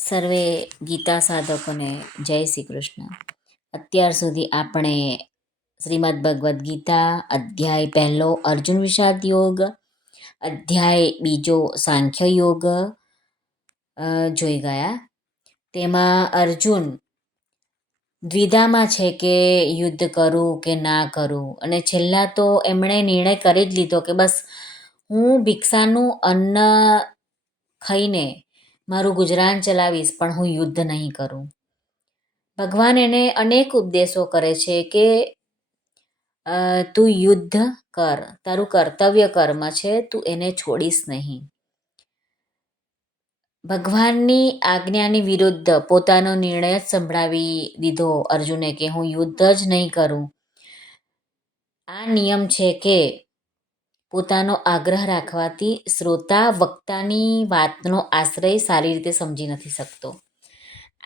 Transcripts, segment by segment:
સર્વે ગીતા સાધકોને જય શ્રી કૃષ્ણ. અત્યાર સુધી આપણે શ્રીમદ્ ભગવદ્ ગીતા અધ્યાય પહેલો અર્જુન વિષાદ યોગ, અધ્યાય બીજો સાંખ્ય યોગ જોઈ ગયા. તેમાં અર્જુન દ્વિધામાં છે કે યુદ્ધ કરું કે ના કરું, અને છેલ્લા તો એમણે નિર્ણય કરી જ લીધો કે બસ હું ભિક્ષાનું અન્ન ખાઈને મારું ગુજરાન ચલાવીશ, પણ હું યુદ્ધ નહીં કરું. ભગવાન એને અનેક ઉપદેશો કરે છે કે તું યુદ્ધ કર, તારું કર્તવ્ય કર્મ છે, તું એને છોડીશ નહીં. ભગવાનની આજ્ઞાની વિરુદ્ધ પોતાનો નિર્ણય જ સંભળાવી દીધો અર્જુને કે હું યુદ્ધ જ નહીં કરું. આ નિયમ છે કે પોતાનો આગ્રહ રાખવાથી શ્રોતા વક્તાની વાતનો આશ્રય સારી રીતે સમજી નથી શકતો.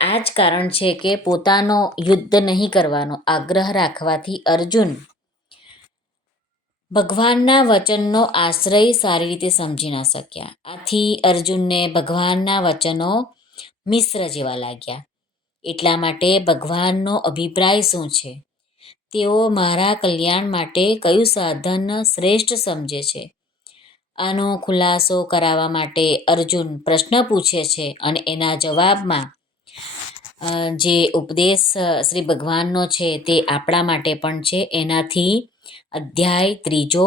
આ જ કારણ છે કે પોતાનો યુદ્ધ નહીં કરવાનો આગ્રહ રાખવાથી અર્જુન ભગવાનના વચનનો આશ્રય સારી રીતે સમજી ન શક્યા. આથી અર્જુનને ભગવાનના વચનો મિશ્ર જેવા લાગ્યા. એટલા માટે ભગવાનનો અભિપ્રાય શું છે, તેઓ મારા કલ્યાણ માટે કયું સાધન શ્રેષ્ઠ સમજે છે, આનો ખુલાસો કરાવવા માટે અર્જુન પ્રશ્ન પૂછે છે. અને એના જવાબમાં જે ઉપદેશ શ્રી ભગવાનનો છે તે આપણા માટે પણ છે. એનાથી અધ્યાય ત્રીજો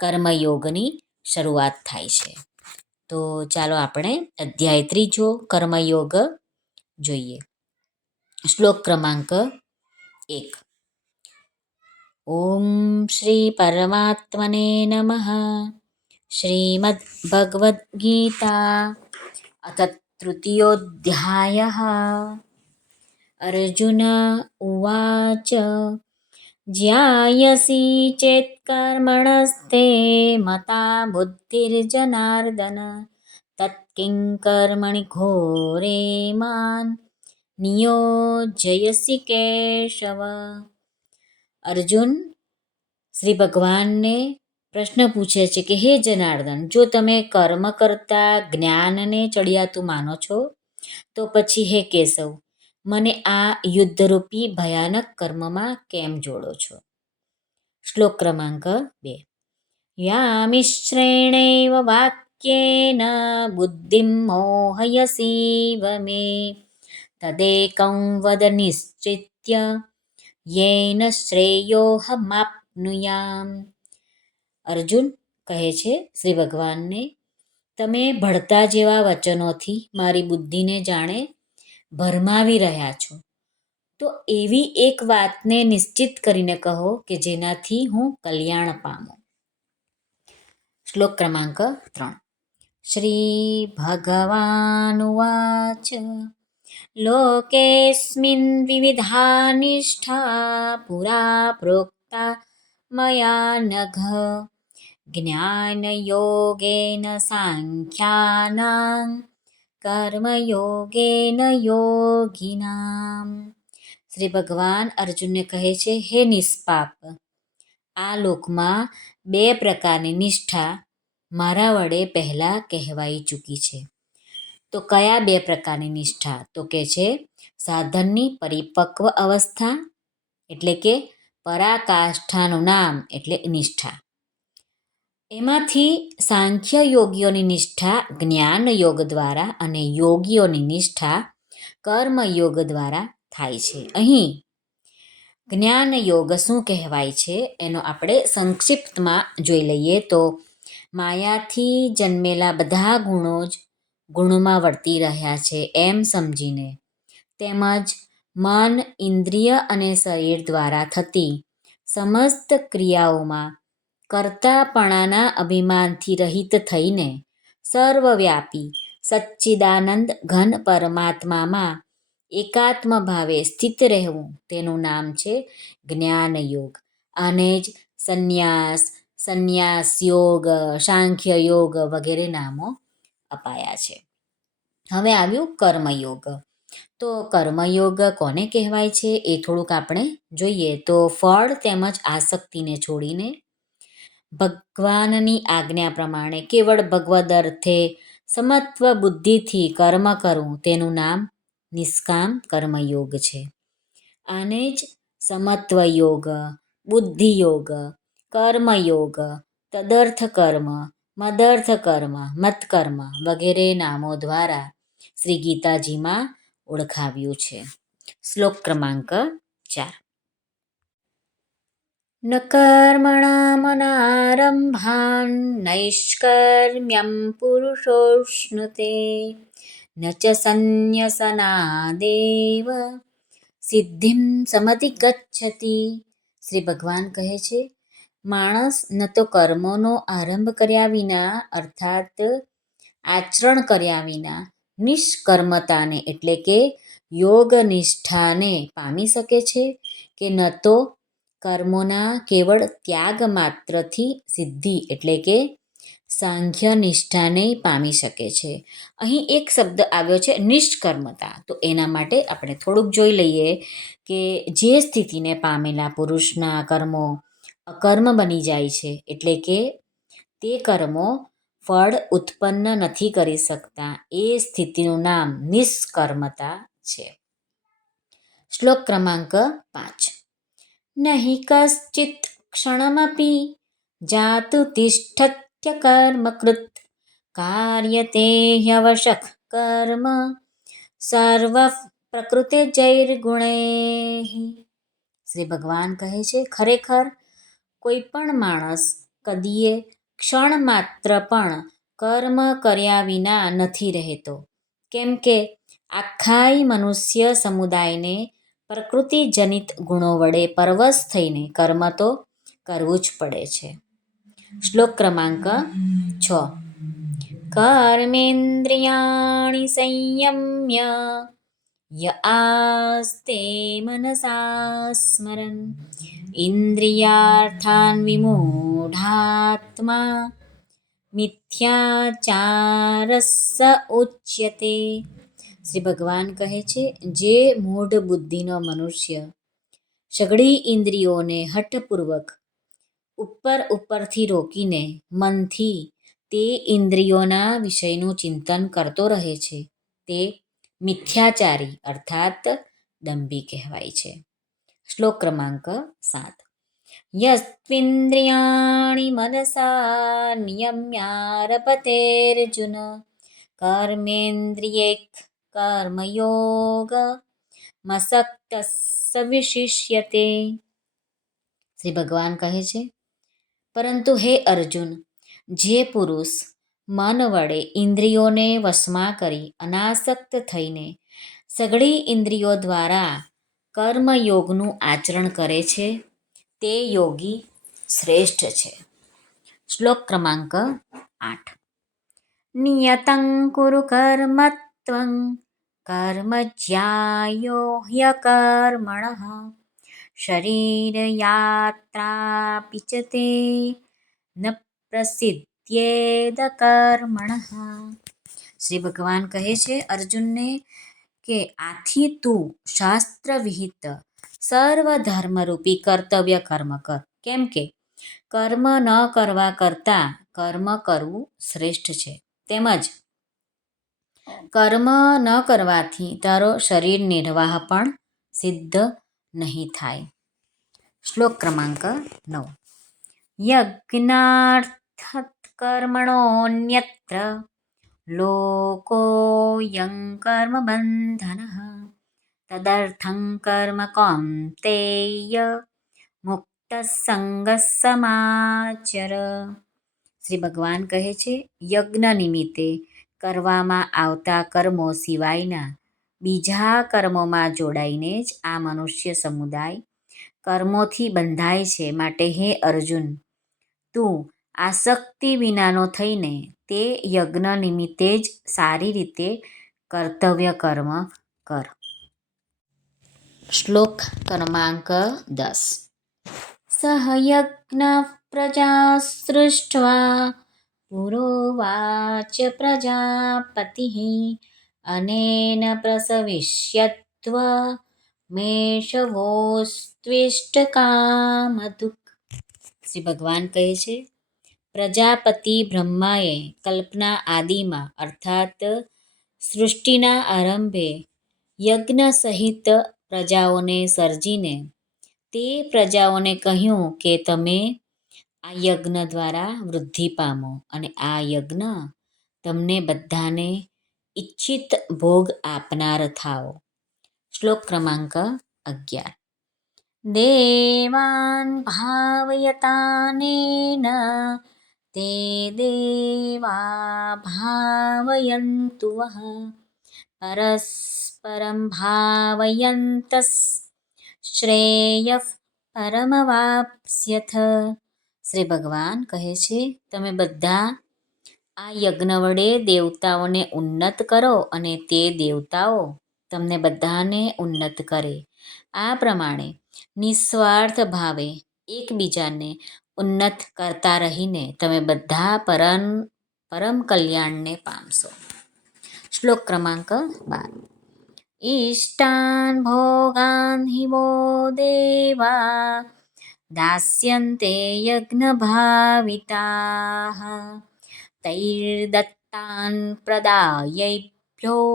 કર્મયોગની શરૂઆત થાય છે. તો ચાલો આપણે અધ્યાય ત્રીજો કર્મયોગ જોઈએ. શ્લોક ક્રમાંક 1. ઓમ શ્રી પરમાત્મને નમઃ. શ્રીમદ્ ભગવદ્ ગીતા અથ તૃતીયોધ્યાયઃ. અર્જુન ઉવાચ જ્ઞાયસી ચેત કર્મણસ્તે મતા બુદ્ધિર્જનાર્દન તત્કિં કર્મણિ ઘોરે માન નિયોજયસી કેશવ. અર્જુન શ્રી ભગવાનને પ્રશ્ન પૂછે છે કે હે જનાર્દન, જો તમે કર્મ કરતા જ્ઞાનને ચડિયાતું માનો છો, તો પછી હે કેશવ, મને આ યુદ્ધરૂપી ભયાનક કર્મમાં કેમ જોડો છો? શ્લોક ક્રમાંક 2. યામિશ્રેણેવ વાક્યેન બુદ્ધિમ મોહયસીવ મે તદેકં વદ નિશ્ચિત્ય યેન શ્રેયોહમાપ્નુયામ. અર્જુન કહે છે શ્રી ભગવાનને, તમે ભળતા જેવા વચનોથી મારી બુદ્ધિને જાણે ભરમાવી રહ્યા છો, તો એવી એક વાતને નિશ્ચિત કરીને કહો કે જેનાથી હું કલ્યાણ પામું. શ્લોક ક્રમાંક 3. શ્રી ભગવાનુવાચ લોકેસ્મિન વિવિધા નિષ્ઠા પુરા પ્રોક્તા મયા નઘ જ્ઞાનયોગેન સાંખ્યાનાં કર્મયોગેન યોગિનામ. શ્રી ભગવાન અર્જુનને કહે છે, હે નિષ્પાપ, આ લોકમાં 2 પ્રકારની નિષ્ઠા મારા વડે પહેલાં કહેવાઈ ચૂકી છે. તો કયા 2 પ્રકારની નિષ્ઠા? તો કે છે સાધનની પરિપક્વ અવસ્થા એટલે કે પરાકાષ્ઠાનું નામ એટલે નિષ્ઠા. એમાંથી સાંખ્ય યોગીઓની નિષ્ઠા જ્ઞાન યોગ દ્વારા અને યોગીઓની નિષ્ઠા કર્મયોગ દ્વારા થાય છે. અહીં જ્ઞાન યોગ શું કહેવાય છે એનો આપણે સંક્ષિપ્તમાં જોઈ લઈએ. તો માયાથી જન્મેલા બધા ગુણો જ ગુણોમાં વર્તી રહ્યા છે એમ સમજીને, તેમજ મન, ઇન્દ્રિય અને શરીર દ્વારા થતી સમસ્ત ક્રિયાઓમાં કર્તાપણાના અભિમાનથી રહિત થઈને સર્વવ્યાપી સચ્ચિદાનંદ ઘન પરમાત્મામાં એકાત્મ ભાવે સ્થિત રહેવું, તેનું નામ છે જ્ઞાન યોગ. આને જ સંન્યાસ, સંન્યાસ યોગ, સાંખ્ય યોગ વગેરે નામો અપાયા છે. હવે આવ્યું કર્મયોગ. તો કર્મયોગ કોને કહેવાય છે એ થોડુંક આપણે જોઈએ. તો ફળ તેમજ આસક્તિને છોડીને ભગવાનની આજ્ઞા પ્રમાણે કેવળ ભગવદ અર્થે સમત્વ બુદ્ધિથી કર્મ કરવું તેનું નામ નિષ્કામ કર્મયોગ છે. આને જ સમત્વ યોગ, બુદ્ધિ યોગ, કર્મયોગ, તદર્થ કર્મ, મદર્થ કર્મ, મત્કર્મ વગેરે નામો દ્વારા શ્રી ગીતાજીમાં ઓળખાવ્યું છે. શ્લોક ક્રમાંક 4. ન કર્મણામનારંભાન નૈષ્કર્મ્યં પુરુષોશ્નુતે ન ચ સંન્યસનાદેવ સિદ્ધિમ સમધિગચ્છતિ. શ્રી ભગવાન કહે છે, માણસ ન તો કર્મોનો આરંભ કર્યા વિના અર્થાત આચરણ કર્યા વિના નિષ્કર્મતાને એટલે કે યોગ નિષ્ઠાને પામી શકે છે કે ન તો કર્મોના કેવળ ત્યાગ માત્રથી સિદ્ધિ એટલે કે સાંખ્ય નિષ્ઠાને પામી શકે છે. અહીં એક શબ્દ આવ્યો છે નિષ્કર્મતા. તો એના માટે આપણે થોડુંક જોઈ લઈએ કે જે સ્થિતિને પામેલા પુરુષના કર્મો અકર્મ બની જાય છે એટલે કે તે કર્મો ફળ ઉત્પન્ન નથી કરી શકતા, એ સ્થિતિનું નામ નિષ્કર્મતા છે. શ્લોક ક્રમાંક 5. નહિ કશ્ચિત ક્ષણમપી જાતુ તિષ્ઠત્ય કર્મકૃત કાર્યતે હ્યવશઃ કર્મ સર્વ પ્રકૃતિજૈર્ગુણૈઃ. શ્રી ભગવાન કહે છે, ખરેખર કોઈ પણ માણસ કદીએ ક્ષણ માત્ર પણ કર્મ કર્યા વિના નથી રહેતો, કેમ કે આખાય મનુષ્ય સમુદાયને પ્રકૃતિજનિત ગુણો વડે પરવશ થઈને કર્મ તો કરવું જ પડે છે. શ્લોક ક્રમાંક 6. કર્મેન્દ્રિયાણિ સંયમ્ય ય આસ્તે મનસા સ્મરન ઇન્દ્રિયાર્થાન વિમૂઢાત્મા મિથ્યાચારસ્સ ઉચ્યતે. શ્રી ભગવાન કહે છે, જે મૂઢ બુદ્ધિનો મનુષ્ય સઘળી ઇન્દ્રિયોને હઠપૂર્વક ઉપરથી રોકીને મનથી તે ઇન્દ્રિયોના વિષયનું ચિંતન કરતો રહે છે, તે મિથ્યાચારી અર્થાત દંભી કહેવાય છે. શ્લોક ક્રમાંક 7. યસ્ત્વિન્દ્રિયાણિ મનસા નિયમ્યારભતેર્જુન કર્મેન્દ્રિયૈઃ કર્મયોગ મસક્તસ્સ વિશિષ્યતે. શ્રી ભગવાન કહે છે, પરંતુ હે અર્જુન, જે પુરુષ મન વડે ઇન્દ્રિયોને વશમાં કરી અનાસક્ત થઈને સઘળી ઇન્દ્રિયો દ્વારા કર્મયોગનું આચરણ કરે છે, તે યોગી શ્રેષ્ઠ છે. શ્લોક ક્રમાંક 8. નિયતં કુરુ કર્મ ત્વં કર્મ જ્યાયો હ્યકર્મણઃ શરીરયાત્રાપિ ચ તે ન પ્રસિદ્ધ્યેદ કર્મણઃ. શ્રી ભગવાન કહે છે અર્જુનને કે આથી તું શાસ્ત્ર વિહિત સર્વ ધર્મરૂપી કર્તવ્ય કર્મ કર, કેમ કે કર્મ ન કરવા કરતાં કર્મ કરવું શ્રેષ્ઠ છે. તેમજ કર્મ ન કરવાથી તારો શરીર નિર્વાહ પણ સિદ્ધ નહીં થાય. શ્લોક ક્રમાંક 9. યજ્ઞાર્થાત્ કર્મણોऽન્યત્ર લોકોऽયં કર્મબન્ધનઃ તદર્થં કર્મ કૌન્તેય મુક્તસંગઃ સમાચર. શ્રી ભગવાન કહે છે, યજ્ઞ નિમિત્તે કરવામાં આવતા કર્મો સિવાયના બીજા કર્મોમાં જોડાઈને જ આ મનુષ્ય સમુદાય કર્મોથી બંધાય છે. માટે હે અર્જુન, તું આસક્તિ વિનાનો થઈને તે યજ્ઞ નિમિત્તે જ સારી રીતે કર્તવ્ય કર્મ કર. શ્લોક ક્રમાંક 10. સહ યજ્ઞઃ પ્રજા સૃષ્ટ્વા પુરોવાચ પ્રજાપતિઃ અનેન પ્રસવિષ્યત્વ મેષવોસ્ત્વિષ્ટકામધુક્. શ્રી ભગવાન કહે છે, પ્રજાપતિ બ્રહ્માએ કલ્પના આદિમાં અર્થાત સૃષ્ટિના આરંભે યજ્ઞ સહિત પ્રજાઓને સર્જીને તે પ્રજાઓને કહ્યું કે તમે આ યજ્ઞ દ્વારા વૃદ્ધિ પામો અને આ યજ્ઞ તમને બધાને ઈચ્છિત ભોગ આપનાર થાઓ. શ્લોક ક્રમાંક 11. દેવાન ભાવયતાનેન તે દેવા ભાવયન્તુ વઃ પરસ્પરં ભાવયંતસ શ્રેયઃ પરમવાપ્સ્યથ. શ્રી ભગવાન કહે છે, તમે બધા આ યજ્ઞ વડે દેવતાઓને ઉન્નત કરો અને તે દેવતાઓ તમને બધાને ઉન્નત કરે. આ પ્રમાણે નિસ્વાર્થ ભાવે એકબીજાને ઉન્નત કરતા રહીને તમે બધા પરમ કલ્યાણને પામશો. શ્લોક ક્રમાંક 12. ઈષ્ટાન ભોગાન હિ વો દેવા દાસ્યન્તે યજ્ઞભાવિતાઃ તૈર્દત્તાન પ્રદાયૈભ્યો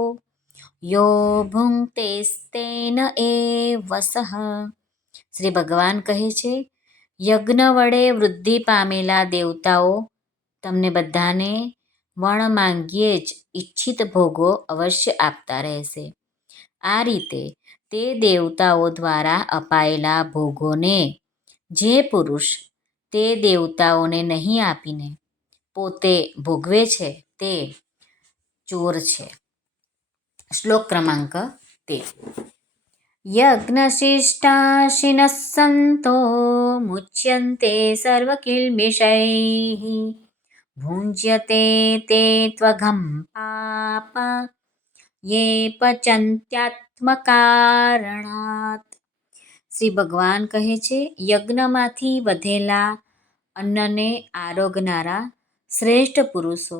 યો ભુંક્તેસ્તેન એવ સઃ. શ્રી ભગવાન કહે છે, યજ્ઞ વડે વૃદ્ધિ પામેલા દેવતાઓ તમને બધાને વણમાંગ્યે જ ઈચ્છિત ભોગો અવશ્ય આપતા રહેશે. આ રીતે તે દેવતાઓ દ્વારા અપાયેલા ભોગોને જે પુરુષ તે દેવતાઓને નહીં આપીને પોતે ભોગવે છે તે ચોર છે. શ્લોક ક્રમાંક 13. યજ્ઞશિષ્ટાશિનઃ સંતો મુચ્યન્તે સર્વકિલ્બિષૈઃ ભુંજ્યતે તે ત્વઘં પાપા યે પચન્ત્યાત્મકારણાત. શ્રી ભગવાન કહે છે, યજ્ઞમાંથી વધેલા અન્નને આરોગનારા શ્રેષ્ઠ પુરુષો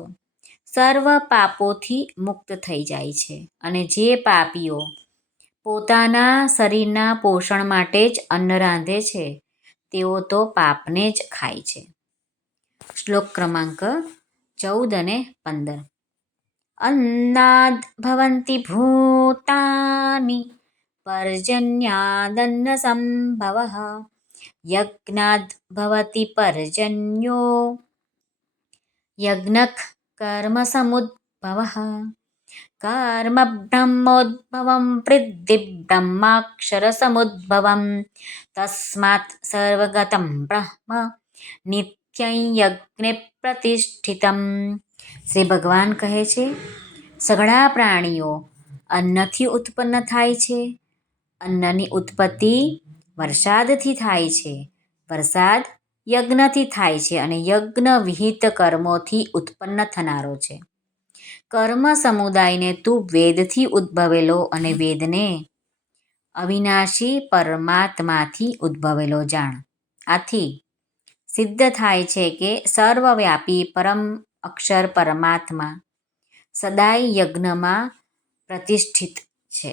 સર્વ પાપોથી મુક્ત થઈ જાય છે અને જે પાપીઓ પોતાના શરીરના પોષણ માટે જ અન્ન રાંધે છે તેઓ તો પાપને જ ખાય છે. શ્લોક ક્રમાંક 14 અને 15. અન્નાદ ભવન્તિ ભૂતાનિ પર્જન્યાદન્ન સંભવઃ યજ્ઞાદ ભવતિ પર્જન્યો યજ્ઞઃ કર્મ સમુદ્ભવઃ. કર્મ બ્રહ્મોદ્ભવં વૃદ્ધિ બ્રહ્માક્ષર સમુદ્ભવં તસ્માत् સર્વગतं બ્રહ્મ નિત્યં યજ્ઞે પ્રતિષ્ઠિતમ. શ્રી ભગવાન કહે છે, સઘળા પ્રાણીઓ અન્નથી ઉત્પન્ન થાય છે. અન્નની ઉત્પત્તિ વરસાદથી થાય છે. વરસાદ યજ્ઞથી થાય છે અને યજ્ઞ વિહિત કર્મોથી ઉત્પન્ન થનારો છે. કર્મ સમુદાયને તું વેદથી ઉદ્ભવેલો અને વેદને અવિનાશી પરમાત્માથી ઉદ્ભવેલો જાણ. આથી સિદ્ધ થાય છે કે સર્વવ્યાપી પરમ અક્ષર પરમાત્મા સદાય યજ્ઞમાં પ્રતિષ્ઠિત છે.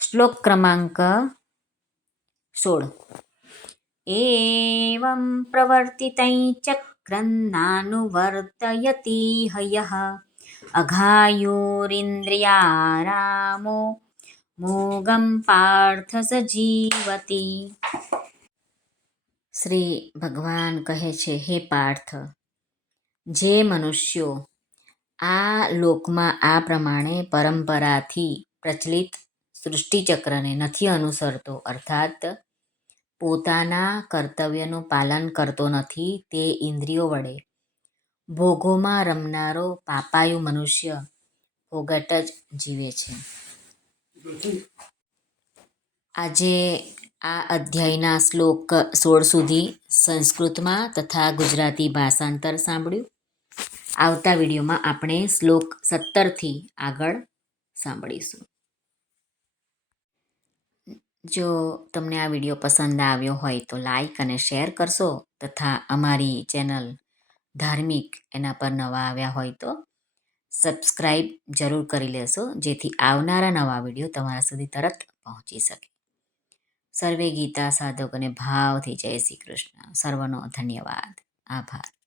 શ્લોક ક્રમાંક 16. એવં પ્રવર્તિતં ચક્રં નાનુવર્તયતિ યઃ અઘાયુરિન્દ્રિયારામો મોગં પાર્થ સ જીવતિ. શ્રી ભગવાન કહે છે, હે પાર્થ, જે મનુષ્યો આ લોકમાં આ પ્રમાણે પરંપરાથી પ્રચલિત સૃષ્ટિચક્રને નથી અનુસરતો અર્થાત પોતાના કર્તવ્યનું પાલન કરતો નથી, તે ઇન્દ્રિયો વડે ભોગોમાં રમનારો પાપાયુ મનુષ્ય ફોગટ જ જીવે છે. આજે આ અધ્યાયના શ્લોક 16 સુધી સંસ્કૃતમાં તથા ગુજરાતી ભાષાંતર સાંભળ્યું. આવતા વિડીયોમાં આપણે શ્લોક 17થી આગળ સાંભળીશું. જો તમને આ વિડીયો પસંદ આવ્યો હોય તો લાઈક અને શેર કરશો તથા અમારી ચેનલ ધાર્મિક એના પર નવા આવ્યા હોય તો સબસ્ક્રાઈબ જરૂર કરી લેશો, જેથી આવનારા નવા વિડીયો તમારા સુધી તરત પહોંચી શકે. સર્વે ગીતા સાધકોને ભાવથી જય શ્રી કૃષ્ણ. સર્વનો ધન્યવાદ. આભાર.